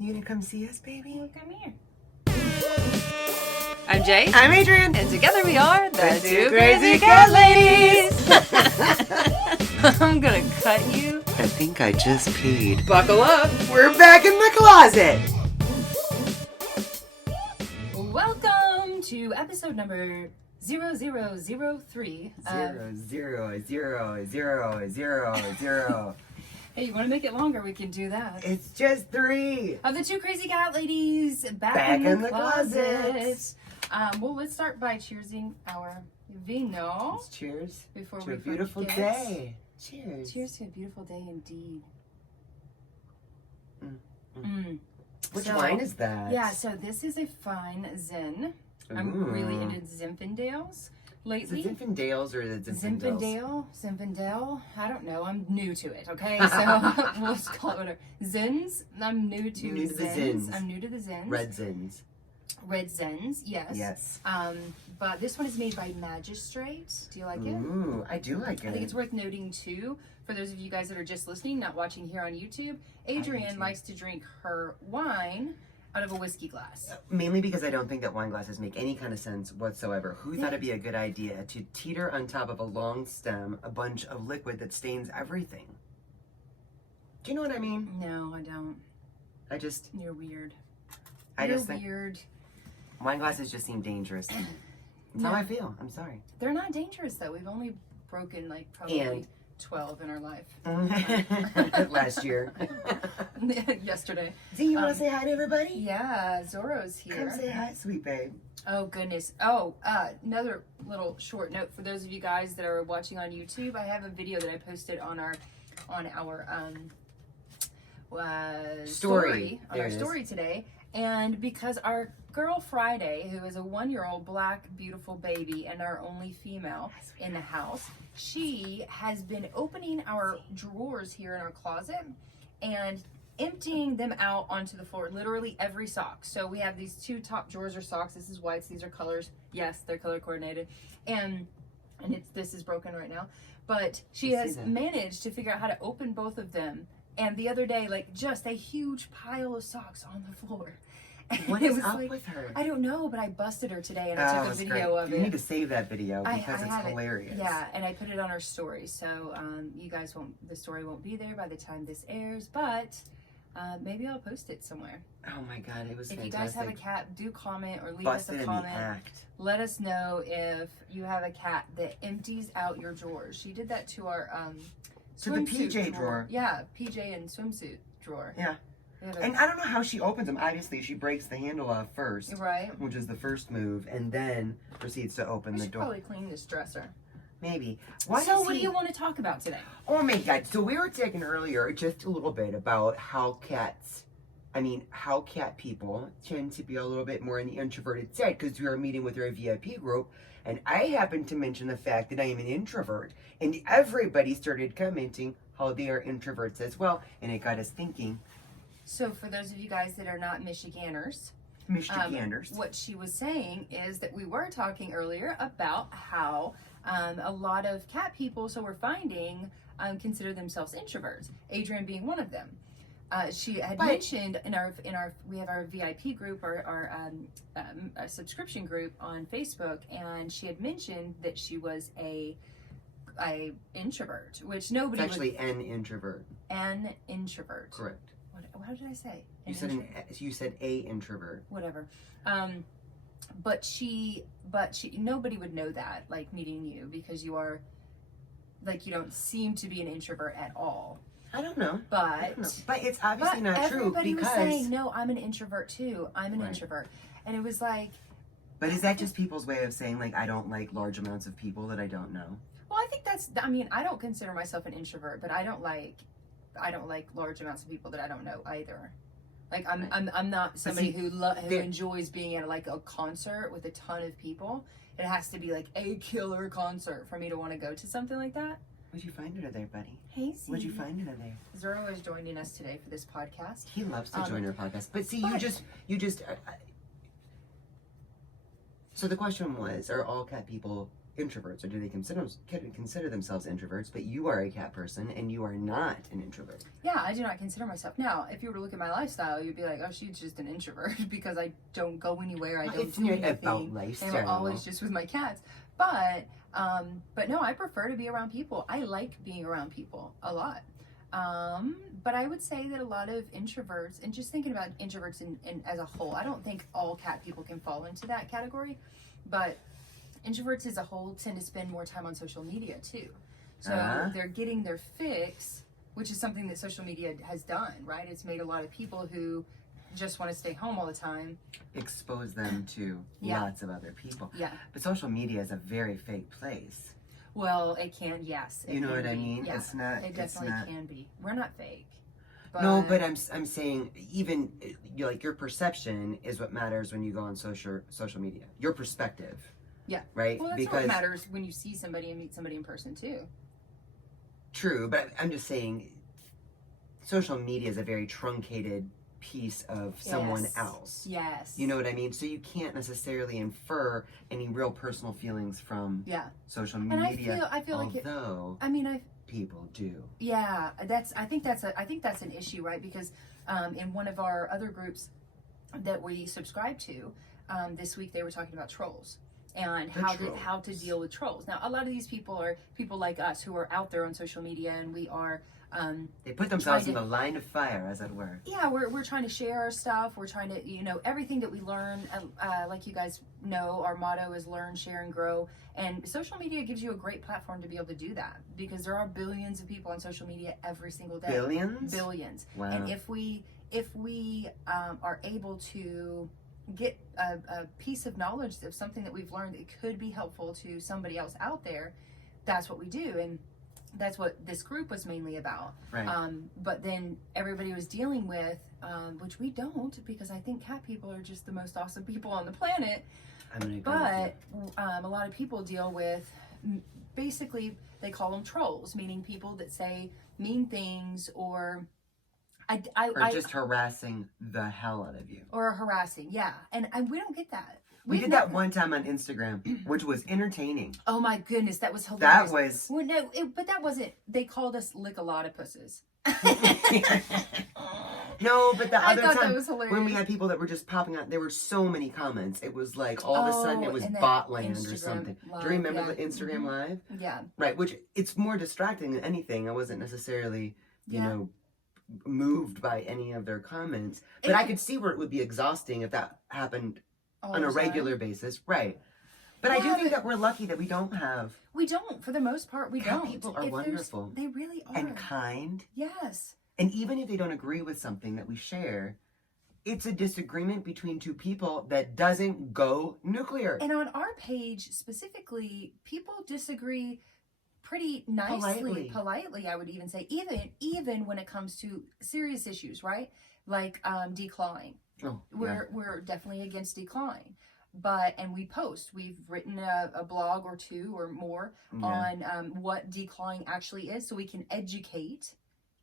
You gonna come see us, baby? Well, come here. I'm Jae. I'm Adrienne. And together we are the Two Two Crazy Cat Ladies. I'm gonna cut you. I think I just peed. Buckle up. We're back in the closet. Welcome to episode number 0003. 0. Hey, you want to make it longer? We can do that. It's just 3. Of the Two Crazy Cat Ladies, back in the closet. Well, let's start by cheersing our vino. Let's cheers Before to we a beautiful forget. day. Cheers. Cheers to a beautiful day indeed. Which So, wine is that? Yeah, so this is a fine Zen. I'm really into Zinfandels lately. Is it Zinfandels or is it Zinfandels? Zinfandel. I don't know. I'm new to it. Okay, so we'll just call it whatever. Zins. I'm new to New to the Zins. Zins. I'm new to the Zins. Red Zins. Red Zins. Yes. Yes. But this one is made by Magistrate. Do you like it? Ooh, I do like it. I think it's worth noting too, for those of you guys that are just listening, not watching here on YouTube, Adrienne likes to drink her wine out of a whiskey glass. Mainly because I don't think that wine glasses make any kind of sense whatsoever. Who thought it'd be a good idea to teeter on top of a long stem a bunch of liquid that stains everything? Do you know what I mean? No, I don't. You're weird. You're weird. Wine glasses just seem dangerous. That's how I feel. I'm sorry. They're not dangerous though. We've only broken like probably 12 in our life. Last year. Yesterday. Do you want to say hi to everybody? Yeah, Zorro's here. Come say hi, sweet babe. Oh goodness. Oh, another little short note for those of you guys that are watching on YouTube. I have a video that I posted on our story today. And because our girl Friday, who is a 1-year-old black beautiful baby and our only female in the house, she has been opening our drawers here in our closet and emptying them out onto the floor, literally every sock. So we have these 2 top drawers are socks. This is whites, these are colors. Yes, they're color coordinated. And this is broken right now. But she has managed to figure out how to open both of them. And the other day, like, just a huge pile of socks on the floor. What is up with her? I don't know, but I busted her today and I took a video of it. You need to save that video because it's hilarious. Yeah, and I put it on our story. So you guys the story won't be there by the time this airs, but maybe I'll post it somewhere. Oh my God, it was fantastic. If you guys have a cat, do comment or leave us a comment. Let us know if you have a cat that empties out your drawers. She did that to our to the PJ drawer. Yeah, PJ and swimsuit drawer. Yeah. And I don't know how she opens them. Obviously, she breaks the handle off first. Right. Which is the first move, and then proceeds to open the door. Probably clean this dresser. Maybe. What do you want to talk about today? Oh my God. So we were talking earlier just a little bit about how cat people tend to be a little bit more on the introverted side because we were meeting with our VIP group. And I happened to mention the fact that I am an introvert. And everybody started commenting how they are introverts as well. And it got us thinking. So for those of you guys that are not Michiganders, what she was saying is that we were talking earlier about how a lot of cat people, so we're finding, consider themselves introverts. Adrienne being one of them. She had mentioned we have our VIP group, our subscription group on Facebook, and she had mentioned that she was a introvert, which nobody. It's actually an introvert. An introvert. Correct. What did I say? You said a introvert. Whatever. But nobody would know that, like meeting you, because you are, like, you don't seem to be an introvert at all. I don't know. But it's obviously not true everybody was saying, no, I'm an introvert too. I'm an introvert. And it was like. But is that just people's way of saying, like, I don't like large amounts of people that I don't know? Well, I think I don't consider myself an introvert, but I don't like large amounts of people that I don't know either. Like I'm not somebody who enjoys being at like a concert with a ton of people. It has to be like a killer concert for me to want to go to something like that. What'd you find her there, buddy? Hey, Z. What'd you find her there? Zorro is joining us today for this podcast. He loves to join our podcast. But see, you just. So the question was, are all cat people introverts, or do they consider themselves introverts, but you are a cat person and you are not an introvert. Yeah, I do not consider myself. Now, if you were to look at my lifestyle, you'd be like, oh, she's just an introvert because I don't go anywhere. I don't It's do not anything. about lifestyle. I'm always just with my cats. But no, I prefer to be around people. I like being around people a lot. But I would say that a lot of introverts, and just thinking about introverts in as a whole, I don't think all cat people can fall into that category, but introverts as a whole tend to spend more time on social media too. So they're getting their fix, which is something that social media has done, right? It's made a lot of people who just want to stay home all the time. Expose them to lots of other people. Yeah. But social media is a very fake place. Well, it can, yes. You know what I be. mean? Yeah, It's not. It definitely can be. We're not fake. No, but I'm saying even like your perception is what matters when you go on social media. Your perspective. Yeah. Right? Well, that's because what matters when you see somebody and meet somebody in person too. True, but I'm just saying social media is a very truncated piece of someone else. Yes. You know what I mean? So you can't necessarily infer any real personal feelings from social media. And I feel like people do. Yeah, I think that's an issue, right? Because in one of our other groups that we subscribe to, this week they were talking about trolls and how to deal with trolls. Now, a lot of these people are people like us who are out there on social media, and we are they put themselves in the line of fire, as it were. Yeah, we're trying to share our stuff. We're trying to, everything that we learn. Like you guys know, our motto is learn, share, and grow. And social media gives you a great platform to be able to do that, because there are billions of people on social media every single day. Billions? Billions. Wow. And if we are able to get a piece of knowledge of something that we've learned that could be helpful to somebody else out there, that's what we do. And that's what this group was mainly about. Right. But then everybody was dealing with, which we don't, because I think cat people are just the most awesome people on the planet. But a lot of people deal with, basically, they call them trolls, meaning people that say mean things or just harassing the hell out of you. Or harassing, yeah. And we don't get that. We did that one time on Instagram, which was entertaining. Oh my goodness, that was hilarious. That was... Well, no, but that wasn't... They called us lick-a-lot-of-pusses. No, but the other time, when we had people that were just popping out, there were so many comments. It was like, all of a sudden, it was bot land or something. Live, do you remember the Instagram Live? Yeah. Right, which it's more distracting than anything. I wasn't necessarily, you know, moved by any of their comments. But I could see where it would be exhausting if that happened on a regular basis. Right. But I do think that we're lucky that we don't have... We don't. For the most part, we don't. People are wonderful. They really are. And kind. Yes. And even if they don't agree with something that we share, it's a disagreement between two people that doesn't go nuclear. And on our page specifically, people disagree pretty nicely, politely, I would even say, even when it comes to serious issues, right? Like decline. We're definitely against decline. And we post. We've written a blog or two or more on what decline actually is, so we can educate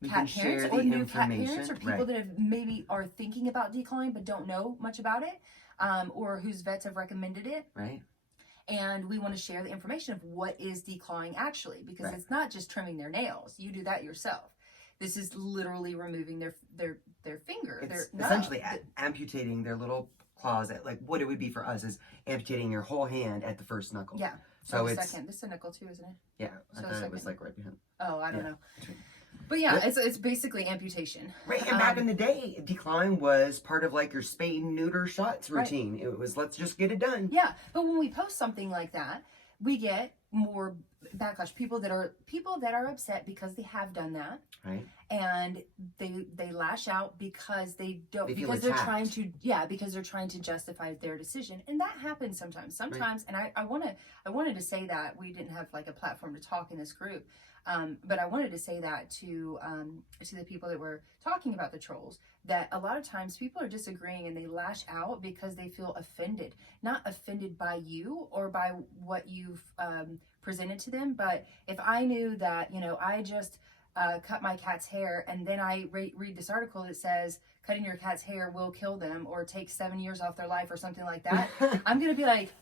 cat parents or new cat parents or people that have maybe are thinking about decline but don't know much about it, or whose vets have recommended it. Right. And we want to share the information of what is declawing actually, because it's not just trimming their nails. You do that yourself. This is literally removing their finger. It's essentially amputating their little claws. Like what it would be for us is amputating your whole hand at the first knuckle. Yeah. So it's second. This is a knuckle too, isn't it? Yeah. I thought it was like right behind. Oh, I don't know. But yeah, it's basically amputation. Right, and back in the day, decline was part of like your spay and neuter shots routine. Right. It was, let's just get it done. Yeah, but when we post something like that, we get more backlash. People that are upset because they have done that. Right. And they lash out because they don't, because they're trying to justify their decision. And that happens sometimes. And I wanted to say that we didn't have like a platform to talk in this group. But I wanted to say that to the people that were talking about the trolls, that a lot of times people are disagreeing and they lash out because they feel offended, not offended by you or by what you've presented to them. But if I knew that, I just cut my cat's hair and then I read this article that says cutting your cat's hair will kill them or take 7 years off their life or something like that, I'm going to be like,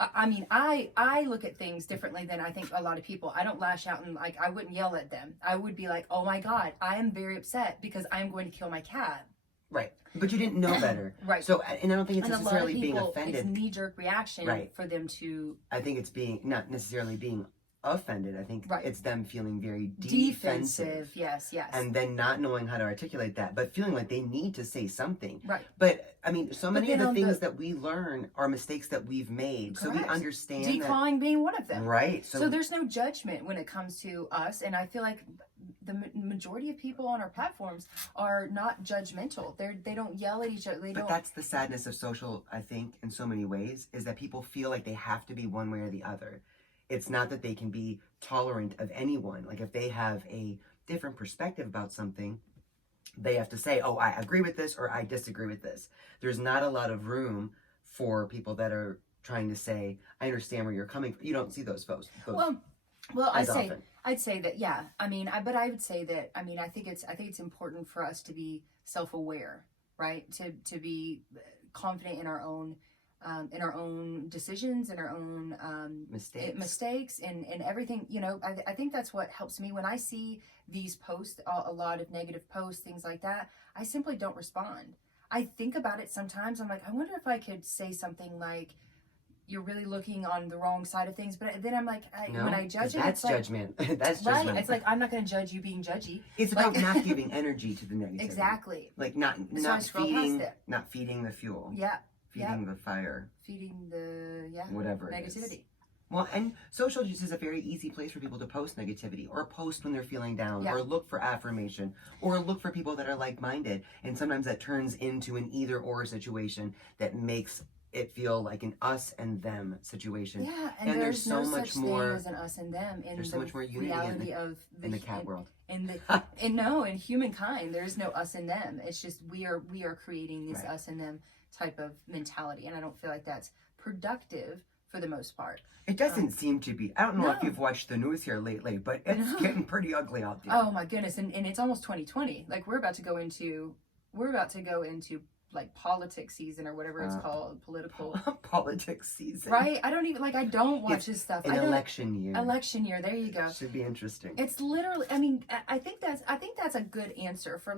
I mean, I look at things differently than I think a lot of people. I don't lash out and like, I wouldn't yell at them. I would be like, oh my God, I am very upset because I'm going to kill my cat. Right. But you didn't know better. Right. So, and I don't think it's and necessarily a lot of people, being offended. It's knee-jerk reaction Right. for them to... I think it's being, not necessarily being offended. I think Right. it's them feeling very defensive. Yes. And then not knowing how to articulate that, but feeling like they need to say something. Right. But, I mean, so many of then the on things that we learn are mistakes that we've made. Correct. So we understand Declawing being one of them. Right. So there's no judgment when it comes to us. And I feel like the majority of people on our platforms are not judgmental. They don't yell at each other. But that's the sadness of social, I think, in so many ways, is that people feel like they have to be one way or the other. It's not that they can be tolerant of anyone. Like if they have a different perspective about something, they have to say, oh, I agree with this or I disagree with this. There's not a lot of room for people that are trying to say, I understand where you're coming from. You don't see those folks. Well, I'd say that, yeah. I mean, but I would say that, I mean, I think it's important for us to be self-aware, right? To be confident in our own decisions, in our own mistakes and everything. You know, I think that's what helps me when I see these posts, a lot of negative posts, things like that. I simply don't respond. I think about it sometimes. I'm like, I wonder if I could say something like, you're really looking on the wrong side of things. But then I'm like, when I judge it, that's it's judgment. Like, that's right. judgment. It's like, I'm not going to judge you being judgy. It's about not giving energy to the negativity. Exactly. Like not feeding the fuel. Yeah. Feeding the fire. Feeding the, whatever negativity. Well, and social just is a very easy place for people to post negativity or post when they're feeling down or look for affirmation or look for people that are like-minded. And sometimes that turns into an either-or situation that makes it feel like an us and them situation. Yeah, and there's so no much more as an us and them in there's so much more unity in the cat world. In humankind, there's no us and them. It's just we are creating this us and them type of mentality, and I don't feel like that's productive for the most part. It doesn't seem to be. I don't know if you've watched the news here lately, but it's getting pretty ugly out there. Oh my goodness, and it's almost 2020. Like we're about to go into like politics season or whatever it's called, political politics season. Right? I don't watch this stuff. Election year. Election year. There you go. Should be interesting. It's literally. I mean, I think that's a good answer for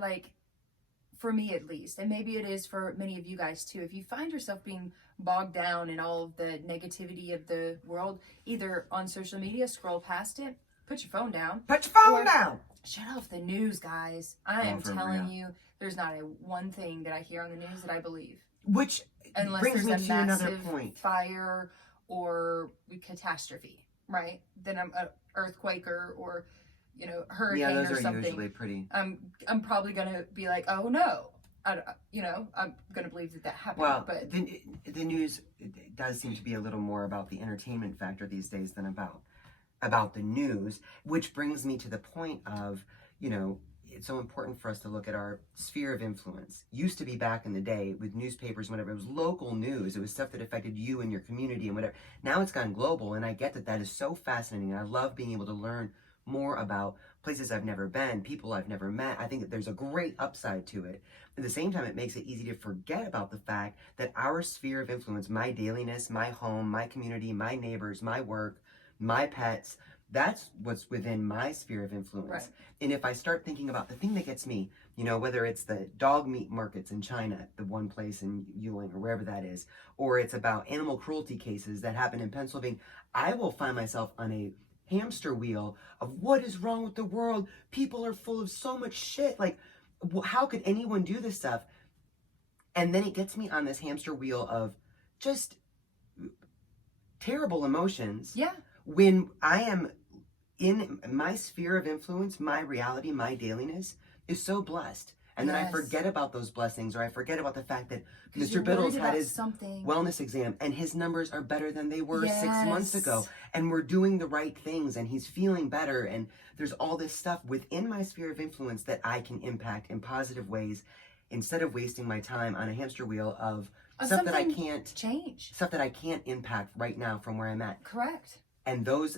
for me at least, and maybe it is for many of you guys too. If you find yourself being bogged down in all of the negativity of the world, either on social media, scroll past it, put your phone down. Put your phone down. Shut off the news, guys. I am telling you, there's not a one thing that I hear on the news that I believe. Which unless brings there's me a to another massive point. Fire or catastrophe, right? Then I'm an earthquake or hurricane or something. Yeah, those are usually pretty. I'm probably gonna be like, oh no, I'm gonna believe that happened. Well, but the news does seem to be a little more about the entertainment factor these days than about the news, which brings me to the point of, it's so important for us to look at our sphere of influence. Used to be back in the day with newspapers, whatever, it was local news. It was stuff that affected you and your community and whatever. Now it's gone global, and I get that is so fascinating. I love being able to learn more about places I've never been, people I've never met. I think that there's a great upside to it. At the same time, it makes it easy to forget about the fact that our sphere of influence, my dailiness, my home, my community, my neighbors, my work, my pets, that's what's within my sphere of influence. Right. And if I start thinking about the thing that gets me, whether it's the dog meat markets in China, the one place in Yuling or wherever that is, or it's about animal cruelty cases that happen in Pennsylvania, I will find myself on a hamster wheel of what is wrong with the world. People are full of so much shit. Like, how could anyone do this stuff? And then it gets me on this hamster wheel of just terrible emotions. Yeah. When I am in my sphere of influence, my reality, my dailiness is so blessed. And then I forget about those blessings, or I forget about the fact that Mr. Biddles had his wellness exam and his numbers are better than they were 6 months ago. And we're doing the right things and he's feeling better. And there's all this stuff within my sphere of influence that I can impact in positive ways instead of wasting my time on a hamster wheel of stuff that I can't change, stuff that I can't impact right now from where I'm at. Correct. And those,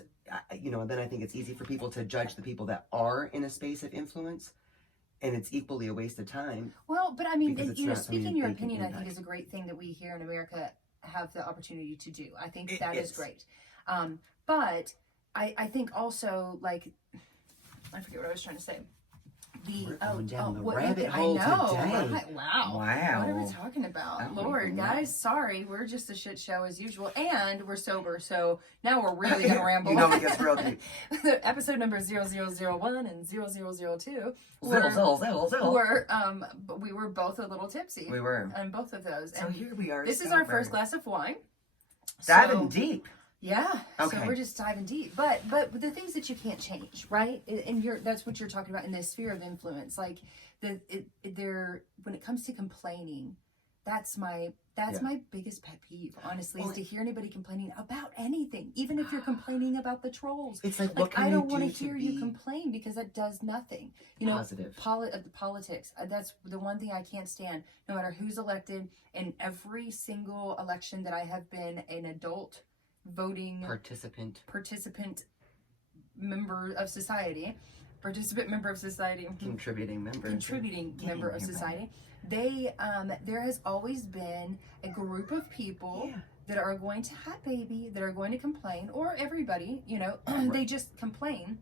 then I think it's easy for people to judge the people that are in a space of influence. And it's equally a waste of time. Well, but I mean, speaking your opinion, I think is a great thing that we here in America have the opportunity to do. I think It that is is. great. But I think also, like, I forget what I was trying to say. We're going down the what- rabbit I hole know, today. right? Wow. Wow. What are we talking about? Oh my Lord, goodness. guys, sorry. We're just a shit show as usual. And we're sober, so now we're really going to ramble. You know it gets real deep. Episode number 0001 and 0002 we were both a little tipsy. We were. On both of those. So And here we are. this is our sober. first glass of wine. Diving deep. Yeah. Okay. So we're just diving deep. But the things that you can't change, right? And that's what you're talking about in this sphere of influence. Like when it comes to complaining, that's my biggest pet peeve, honestly, is to hear anybody complaining about anything, even if you're complaining about the trolls. It's like what can I don't you want do to hear you complain because that does nothing. You know, positive. Politics. That's the one thing I can't stand. No matter who's elected, in every single election that I have been an adult voting Participant member of society, contributing member of society. There has always been a group of people that are going to have baby, that are going to complain, or everybody, you know, they just complain.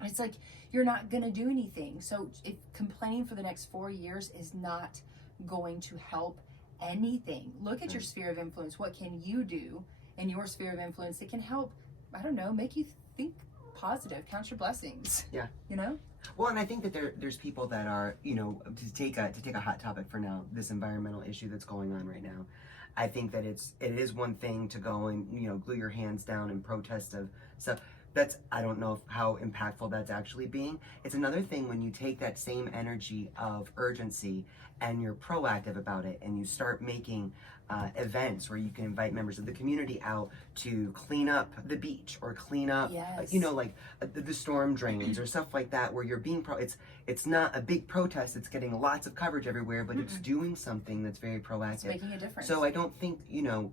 It's like, you're not going to do anything. So if complaining for the next 4 years is not going to help anything, look at your sphere of influence. What can you do in your sphere of influence that can help, I don't know, make you think positive, count your blessings? Yeah. You know? Well, and I think that there's people that are, you know, to take a hot topic for now, this environmental issue that's going on right now. I think that it is one thing to go and, you know, glue your hands down and protest of stuff. I don't know how impactful that's actually being. It's another thing when you take that same energy of urgency and you're proactive about it, and you start making events where you can invite members of the community out to clean up the beach or clean up, you know, like the storm drains or stuff like that, where you're being it's not a big protest. It's getting lots of coverage everywhere, but it's doing something that's very proactive. It's making a difference. So I don't think, you know,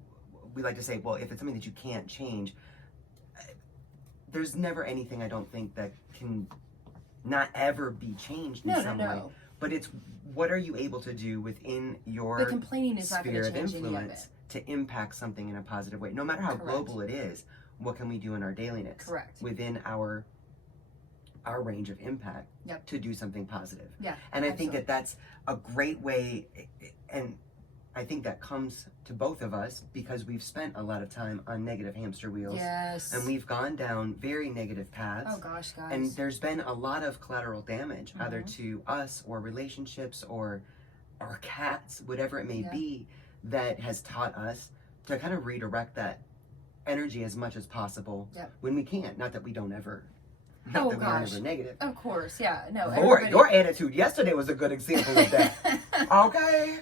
we like to say, well, if it's something that you can't change, there's never anything, I don't think, that can not ever be changed in some way. But it's, what are you able to do within your the complaining is not sphere going to of change any of influence to impact something in a positive way? No matter how global it is, what can we do in our dailiness? Correct. Within our range of impact to do something positive. Yeah. And I think that that's a great way, and I think that comes to both of us because we've spent a lot of time on negative hamster wheels. Yes. And we've gone down very negative paths. Oh gosh, guys. And there's been a lot of collateral damage, either to us or relationships or our cats, whatever it may be, that has taught us to kind of redirect that energy as much as possible when we can. Not that we don't ever, not that we aren't ever negative. Of course, yeah. No, Lord, your attitude yesterday was a good example of that. Okay.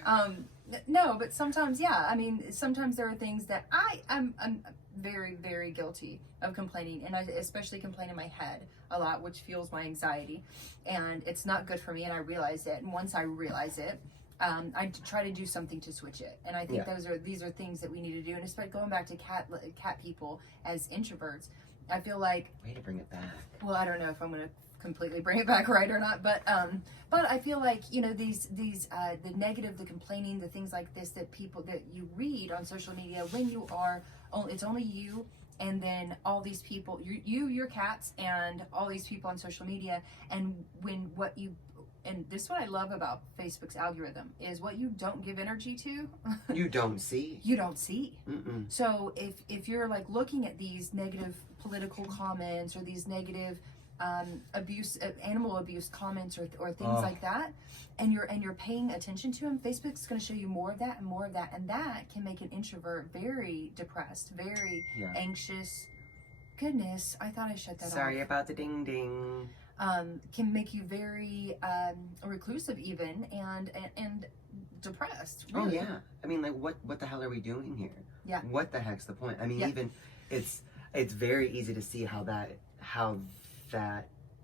No, but sometimes, I mean, sometimes there are things that I'm very, very guilty of complaining, and I especially complain in my head a lot, which fuels my anxiety, and it's not good for me, and I realize it. And once I realize it, I try to do something to switch it. And I think these are things that we need to do. And especially going back to cat people as introverts, I feel like, way to bring it back. Well, I don't know if I'm going to completely bring it back right or not, but I feel like, you know, these the negative, the complaining, the things like this that you read on social media, when you are it's only you and then all these people, your cats and all these people on social media, and and this is what I love about Facebook's algorithm, is what you don't give energy to, you don't see. You don't see. Mm-mm. So if you're like looking at these negative political comments or these negative animal abuse comments or things like that, and you're paying attention to them, Facebook's going to show you more of that and more of that, and that can make an introvert very depressed, very anxious. Goodness, I thought I shut that off. Sorry about the ding ding. Can make you very reclusive even and depressed. Really. Oh yeah, I mean, like what the hell are we doing here? Yeah. What the heck's the point? I mean, even it's very easy to see how that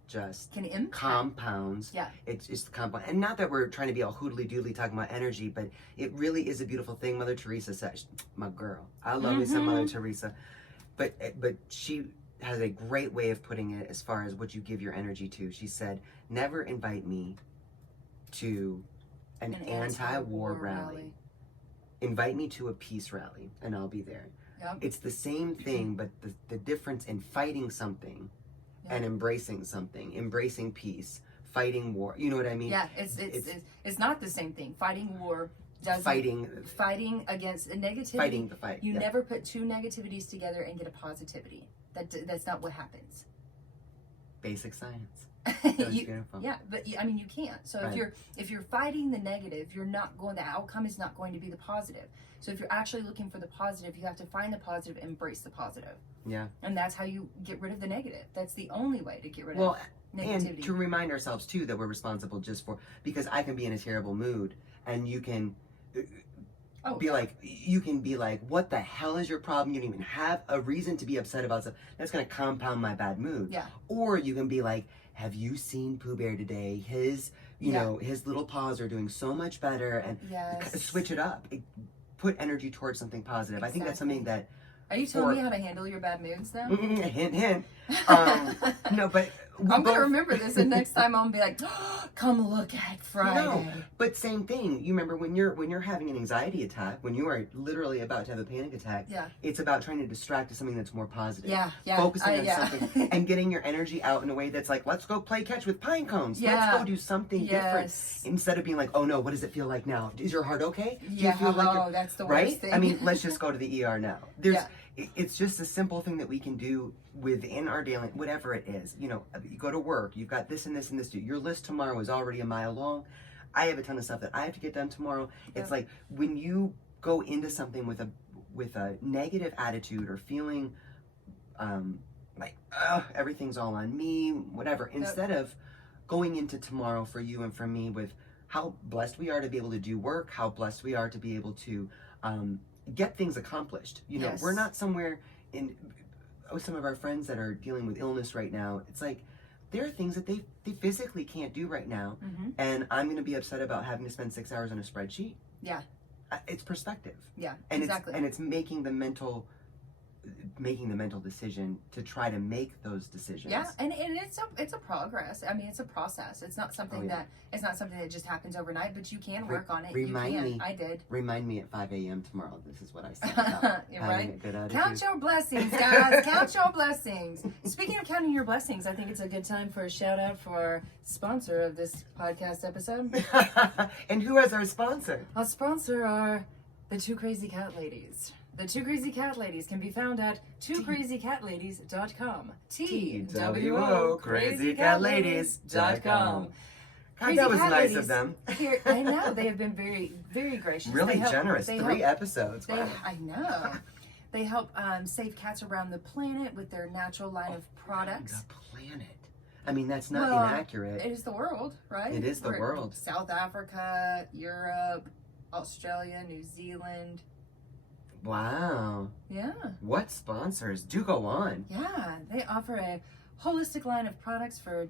just can impact. Compounds. Yeah. It's just compound. And not that we're trying to be all hoodly doodly talking about energy, but it really is a beautiful thing. Mother Teresa said, my girl, I love me some Mother Teresa. But she has a great way of putting it as far as what you give your energy to. She said, never invite me to an anti-war rally. invite me to a peace rally and I'll be there. Yep. It's the same thing, but the difference in fighting something and embracing something, embracing peace, fighting war. You know what I mean? Yeah, it's not the same thing. Fighting war doesn't. Fighting against negativity. Fighting the fight. You never put two negativities together and get a positivity. That's not what happens. Basic science. Yeah, but I mean you can't. So if you're fighting the negative, the outcome is not going to be the positive. So if you're actually looking for the positive, you have to find the positive, embrace the positive. Yeah. And that's how you get rid of the negative. That's the only way to get rid of negativity. And to remind ourselves too that we're responsible because I can be in a terrible mood and you can be like, what the hell is your problem? You don't even have a reason to be upset about stuff. That's going to compound my bad mood. Yeah. Or you can be like, have you seen Pooh Bear today? His little paws are doing so much better, and switch it up. Put energy towards something positive. Exactly. I think that's something that. Are you telling me how to handle your bad moods now? Hint, hint. No, but I'm gonna remember this, and next time I'll be like, oh, "Come look at Friday." No, but same thing. You remember when you're having an anxiety attack, when you are literally about to have a panic attack. Yeah. It's about trying to distract to something that's more positive. Yeah. Focusing on something and getting your energy out in a way that's like, let's go play catch with pine cones. Yeah. Let's go do something different instead of being like, oh no, what does it feel like now? Is your heart okay? Do you feel like that's the right? worst thing. I mean, let's just go to the ER now. It's just a simple thing that we can do within our daily, whatever it is. You know, you go to work, you've got this and this and this to do. Your list tomorrow is already a mile long. I have a ton of stuff that I have to get done tomorrow. Yeah. It's like when you go into something with a negative attitude or feeling like everything's all on me, whatever, instead of going into tomorrow for you and for me with how blessed we are to be able to do work, how blessed we are to be able to get things accomplished. You know, we're not somewhere some of our friends that are dealing with illness right now. It's like there are things that they physically can't do right now, and I'm going to be upset about having to spend 6 hours on a spreadsheet. Yeah, it's perspective. Yeah, and exactly. It's making the mental decision to try to make those decisions. Yeah, and it's a progress. I mean, it's a process. It's not something that just happens overnight, but you can work on it. Remind me. I did. Remind me at 5 a.m. tomorrow. This is what I said about having a good attitude. Count your blessings, guys. Count your blessings. Speaking of counting your blessings, I think it's a good time for a shout out for our sponsor of this podcast episode. And who is our sponsor? Our sponsor are the Two Crazy Cat Ladies. The Two Crazy Cat Ladies can be found at twocrazycatladies.com. TWOCrazycatladies.com. God, that was nice of them. Here, I know. They have been very, very gracious. Really generous. 3 episodes. Wow. I know. They help save cats around the planet with their natural line of products. The planet. I mean, that's not inaccurate. It is the world, right? It is the world. South Africa, Europe, Australia, New Zealand. Wow. Yeah. What sponsors? Do go on. Yeah, they offer a holistic line of products for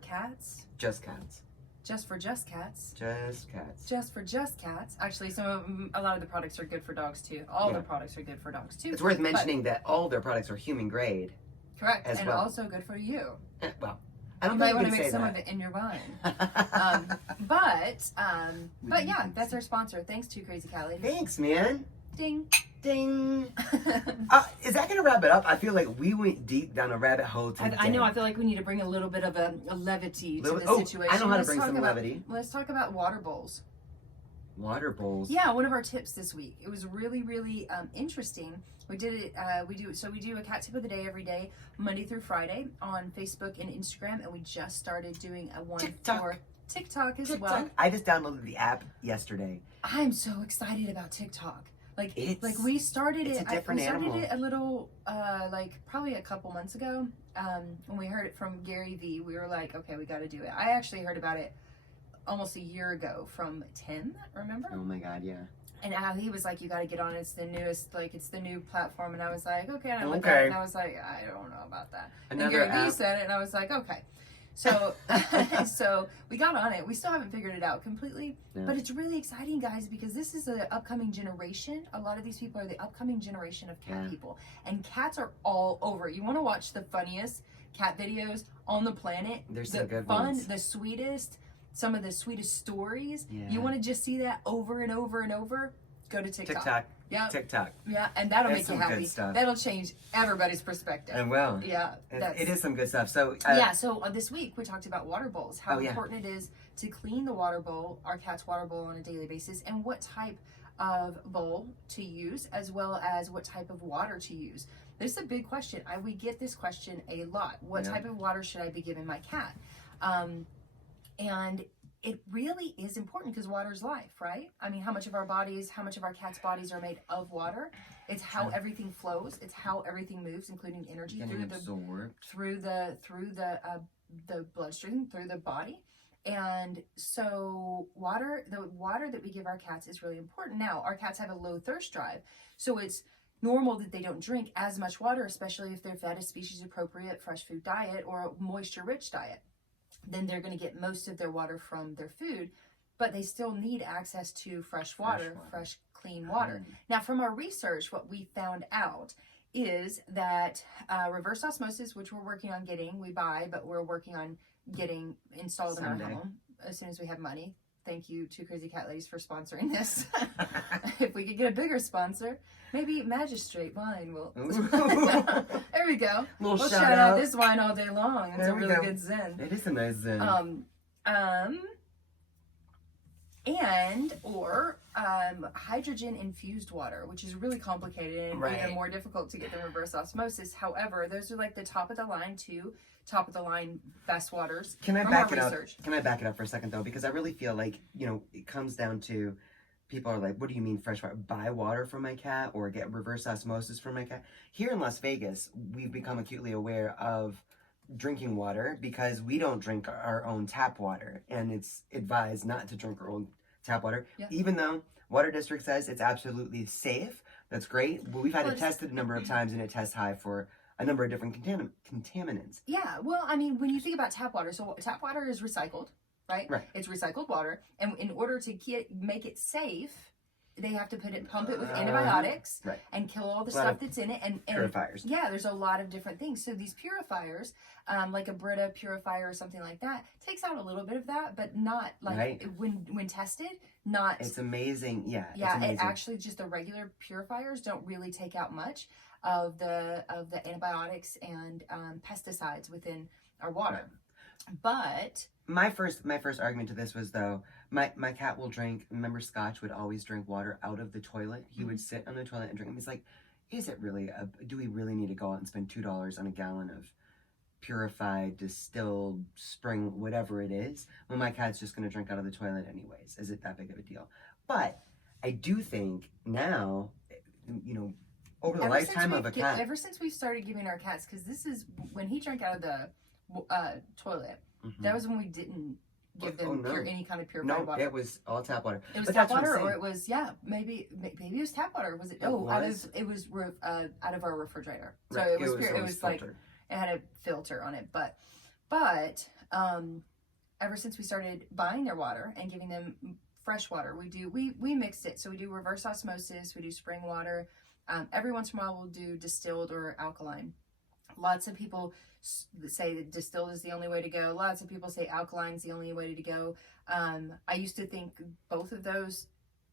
cats. Just cats. Just for just cats. Just cats. Just for just cats. Actually, a lot of the products are good for dogs too. All the products are good for dogs too. It's worth mentioning that all their products are human grade. Correct. And also good for you. Well, I don't you might want to make some of it in your vine. But yeah, that's our sponsor. Thanks to Crazy Cat Lady. Thanks, man. Ding. Ding. Is that going to wrap it up? I feel like we went deep down a rabbit hole today. I know. I feel like we need to bring a little bit of a levity to the situation. I know how to bring some levity. Let's talk about water bowls. Water bowls. Yeah, one of our tips this week. It was really, really interesting. We did it. We do a cat tip of the day every day, Monday through Friday, on Facebook and Instagram, and we just started doing a one for TikTok as well. I just downloaded the app yesterday. I'm so excited about TikTok. We started it. We started it a little, probably a couple months ago. When we heard it from Gary Vee, we were like, okay, we got to do it. I actually heard about it almost a year ago from Tim. Remember? Oh my God, yeah. And he was like, you got to get on it. It's the newest, it's the new platform. And I was like, okay. And I looked at it and I was like, I don't know about that. And Gary Vee said it, and I was like, okay. So, so we got on it. We still haven't figured it out completely, but it's really exciting, guys, because this is the upcoming generation. A lot of these people are the upcoming generation of cat people, and cats are all over. You want to watch the funniest cat videos on the planet? There's some good ones. The sweetest, some of the sweetest stories. Yeah. You want to just see that over and over and over? Go to TikTok. TikTok. Yeah. TikTok. Yeah, and that'll That's make you some good happy. stuff. That'll change everybody's perspective. And well, Yeah, it is some good stuff. So so this week we talked about water bowls, how important it is to clean the water bowl, our cat's water bowl, on a daily basis, and what type of bowl to use, as well as what type of water to use. This is a big question. We get this question a lot. What type of water should I be giving my cat? And it really is important because water is life, right? I mean, how much of our cat's bodies are made of water? It's how everything flows. It's how everything moves, including energy through the bloodstream, through the body. And so the water that we give our cats is really important. Now, our cats have a low thirst drive, so it's normal that they don't drink as much water, especially if they're fed a species appropriate fresh food diet or a moisture rich diet. Then they're going to get most of their water from their food, but they still need access to fresh water, clean water. Now, from our research, what we found out is that reverse osmosis, which we're working on getting, we buy, but we're working on getting installed in our home as soon as we have money. Thank you to Crazy Cat Ladies for sponsoring this. If we could get a bigger sponsor, maybe Magistrate Wine will. There we go. We'll shout out this wine all day long. It's a really good Zen. It is a nice Zen. Or hydrogen infused water, which is really complicated and even more difficult to get the reverse osmosis. However, those are like the top of the line best waters. Can I back it up? Can I back it up for a second though? Because I really feel like, it comes down to people are like, what do you mean fresh water? Buy water from my cat or get reverse osmosis from my cat? Here in Las Vegas, we've become acutely aware of drinking water because we don't drink our own tap water, and it's advised not to drink our own tap water, even though Water District says it's absolutely safe. That's great, but we've had it tested a number of times, and it tests high for a number of different contaminants. Yeah, well, I mean, when you think about tap water, so tap water is recycled, right? It's recycled water, and in order to make it safe, they have to pump it with antibiotics and kill all the stuff that's in it. And purifiers. Yeah, there's a lot of different things. So these purifiers, like a Brita purifier or something like that, takes out a little bit of that, but not like when tested, not. It's amazing. Yeah. Yeah, it's amazing. It actually just the regular purifiers don't really take out much of the antibiotics and pesticides within our water. But my first argument to this was, though, my cat will drink. Remember, Scotch would always drink water out of the toilet. He would sit on the toilet and drink. And he's like, is it really do we really need to go out and spend $2 on a gallon of purified, distilled, spring, whatever it is, when my cat's just going to drink out of the toilet anyways? Is it that big of a deal? But I do think now, over the lifetime of a cat. Ever since we started giving our cats, because this is when he drank out of the toilet, that was when we didn't give them any kind of purified water. It was all tap water. It was tap water, or it was maybe it was tap water. Was it? It was out of our refrigerator. So it was like it had a filter on it. But ever since we started buying their water and giving them fresh water, we mixed it. So we do reverse osmosis. We do spring water. Every once in a while, we'll do distilled or alkaline. Lots of people say that distilled is the only way to go. Lots of people say alkaline is the only way to go. I used to think both of those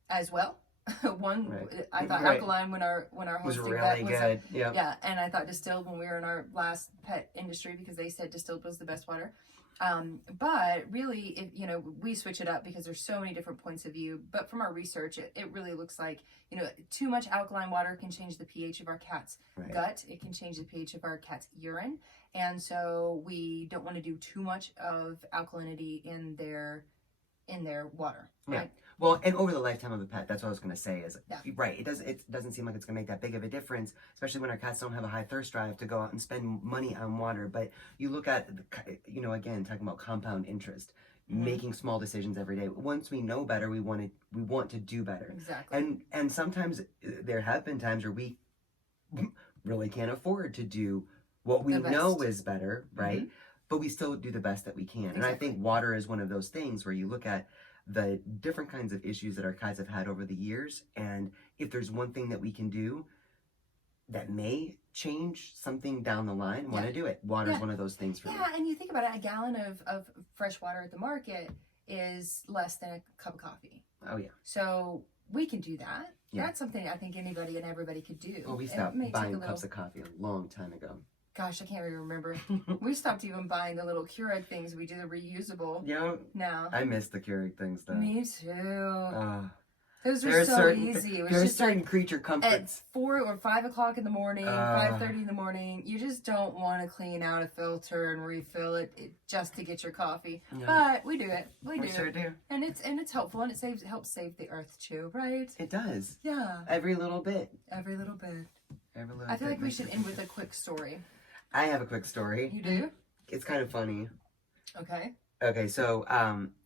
as well. I thought alkaline when our was hosting really good. And I thought distilled when we were in our last pet industry because they said distilled was the best water. But really, we switch it up because there's so many different points of view. But from our research, it really looks like, too much alkaline water can change the pH of our cat's gut. It can change the pH of our cat's urine. And so we don't want to do too much of alkalinity in their water. Right? Well, and over the lifetime of a pet, that's what I was going to say is, it doesn't seem like it's going to make that big of a difference, especially when our cats don't have a high thirst drive to go out and spend money on water. But you look at, again, talking about compound interest, making small decisions every day. Once we know better, we want to do better. Exactly. And sometimes there have been times where we really can't afford to do what we know is better, right? But we still do the best that we can. Exactly. And I think water is one of those things where you look at the different kinds of issues that our cats have had over the years, and if there's one thing that we can do that may change something down the line, want to do it. Water is one of those things for me. Yeah, and you think about it, a gallon of fresh water at the market is less than a cup of coffee. Oh, yeah. So we can do that. Yeah. That's something I think anybody and everybody could do. Well, we It stopped may take buying a little- cups of coffee a long time ago. Gosh, I can't even remember. We stopped even buying the little Keurig things. We do the reusable Yeah, now. I miss the Keurig things though. Me too. Those There are are so certain, easy. It was there are just certain like creature at comforts. 4 or 5 o'clock in the morning, 5:30 in the morning. You just don't want to clean out a filter and refill it just to get your coffee. Yeah. But we do it. We sure do. And it's helpful and it helps save the earth too, right? It does. Yeah. Every little bit. Every little bit. Every little I feel bit like we makes should a end with a difference. quick story. I have a quick story. You do? It's kind of funny. Okay. Okay, so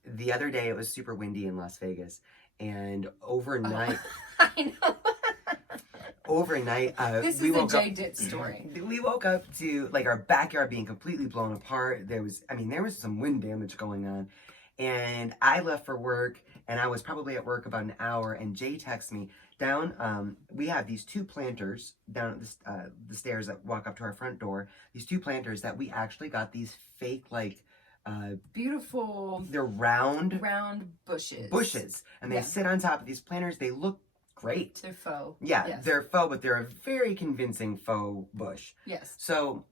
the other day it was super windy in Las Vegas, and overnight, I know. overnight, This we is a woke up. Jay Dit story. We woke up to like our backyard being completely blown apart. There was some wind damage going on, and I left for work, and I was probably at work about an hour, and Jay texts me down. We have these 2 planters down at the stairs that walk up to our front door. These 2 planters that we actually got these fake Beautiful they're round bushes. and they Yeah. sit on top of these planters. They look great. They're faux. Yeah, Yes. they're faux, but they're a very convincing faux bush. Yes. So,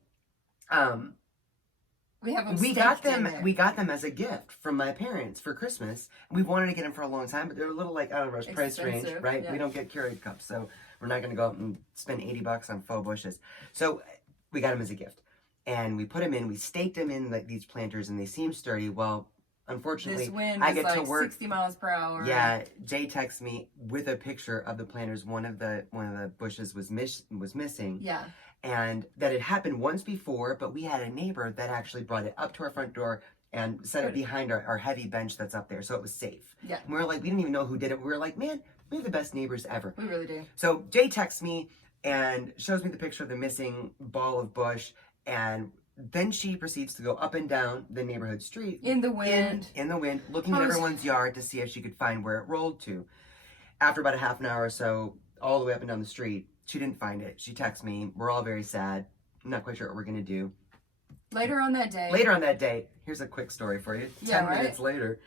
We have them we got staked in them. there. We got them as a gift from my parents for Christmas. We wanted to get them for a long time, but they're a little like out of our price range, Expensive, right? yeah. We don't get Keurig cups, so we're not going to go out and spend $80 on faux bushes. So we got them as a gift, and we put them in. We staked them in like these planters, and they seem sturdy. Well, unfortunately, This wind I is get like to work. 60 miles per hour. Yeah, Jay texts me with a picture of the planters. One of the bushes was missing. Yeah. And that had happened once before, but we had a neighbor that actually brought it up to our front door and set it behind our heavy bench that's up there, so it was safe. Yeah. And we were like, we didn't even know who did it. We were like, man, we're the best neighbors ever. We really do. So Jay texts me and shows me the picture of the missing ball of bush, and then she proceeds to go up and down the neighborhood street In the wind. in the wind, looking at everyone's yard to see if she could find where it rolled to. After about a half an hour or so, all the way up and down the street, she didn't find it. She texts me. We're all very sad. I'm not quite sure what we're going to do. Later on that day. Later on that day, here's a quick story for you. Yeah, 10 minutes later,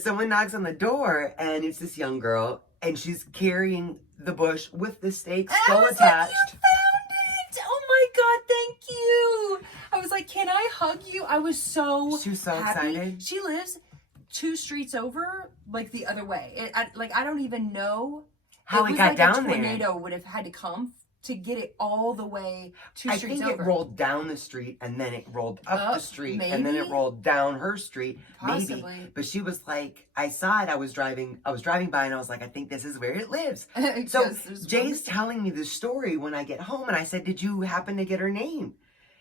someone knocks on the door, and it's this young girl, and she's carrying the bush with the stake still attached. Like, you found it! Oh my God, thank you! I was like, can I hug you? I was so She was so happy. excited. She lives 2 streets over, like the other way. I don't even know How it was got like down a there. tornado would have had to come to get it all the way 2 I streets think over. it rolled down the street, and then it rolled up the street, and then it maybe? rolled down her street. Possibly. Maybe. But she was like, I saw it. I was driving by, and I was like, I think this is where it lives. So Yes, there's Jay's telling me this story when I get home, and I said, did you happen to get her name?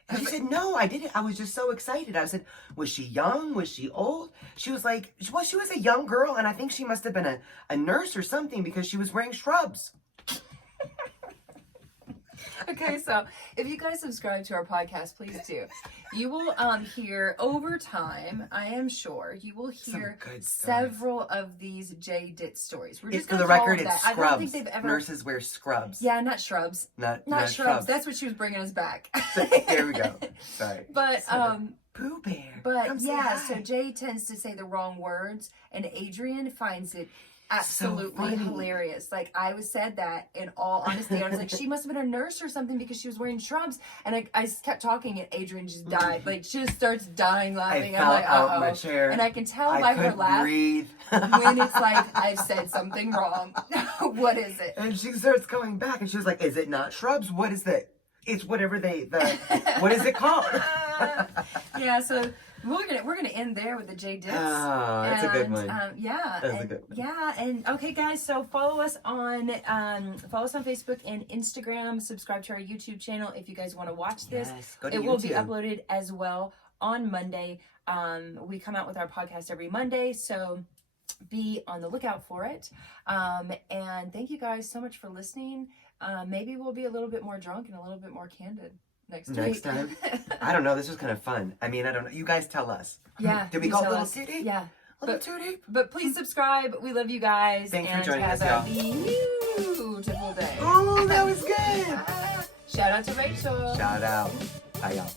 And she said, no, I didn't. I was just so excited. I said, was she young? Was she old? She was like, well, she was a young girl, and I think she must have been a nurse or something because she was wearing shrubs. Okay, so if you guys subscribe to our podcast, please do. You will hear over time, I am sure, you will hear good stories. several of these Jay Dit stories. We're It's just for gonna the call record, them it's that. scrubs. I don't think they've ever. Nurses wear scrubs. Yeah, not shrubs. Not Not shrubs. shrubs. That's what she was bringing us back. There we go. Sorry. But Pooh Bear. But come say yeah, hi. so Jay tends to say the wrong words, and Adrienne finds it absolutely funny. hilarious. Like, I said that in all honesty. I was like, she must have been a nurse or something because she was wearing shrubs. And I kept talking, and Adrienne just died. Like, she just starts dying laughing. I I'm fell like, out uh-oh. my chair. And I can tell I by her couldn't laugh breathe. when it's like, I've said something wrong. What is it? And she starts going back, and she was like, is it not shrubs? What is that? It's whatever what is it called? Yeah, so we're gonna end there with the Jay Dits. Oh, that's a good one. Yeah, That's a and, good one. yeah, and okay, guys. So follow us on Facebook and Instagram. Subscribe to our YouTube channel if you guys want to watch this. Yes, go to It will be YouTube. uploaded as well on Monday. We come out with our podcast every Monday, so be on the lookout for it. And thank you guys so much for listening. Maybe we'll be a little bit more drunk and a little bit more candid next week. time? I don't know. This was kind of fun. I mean, I don't know. You guys tell us. Yeah. Did we you call it tell Little us. Tootie? Yeah. Little Tootie? But please subscribe. We love you guys. Thanks for and joining have us, a beautiful day. Oh, that was good. Shout out to Rachel. Shout out. Bye, y'all.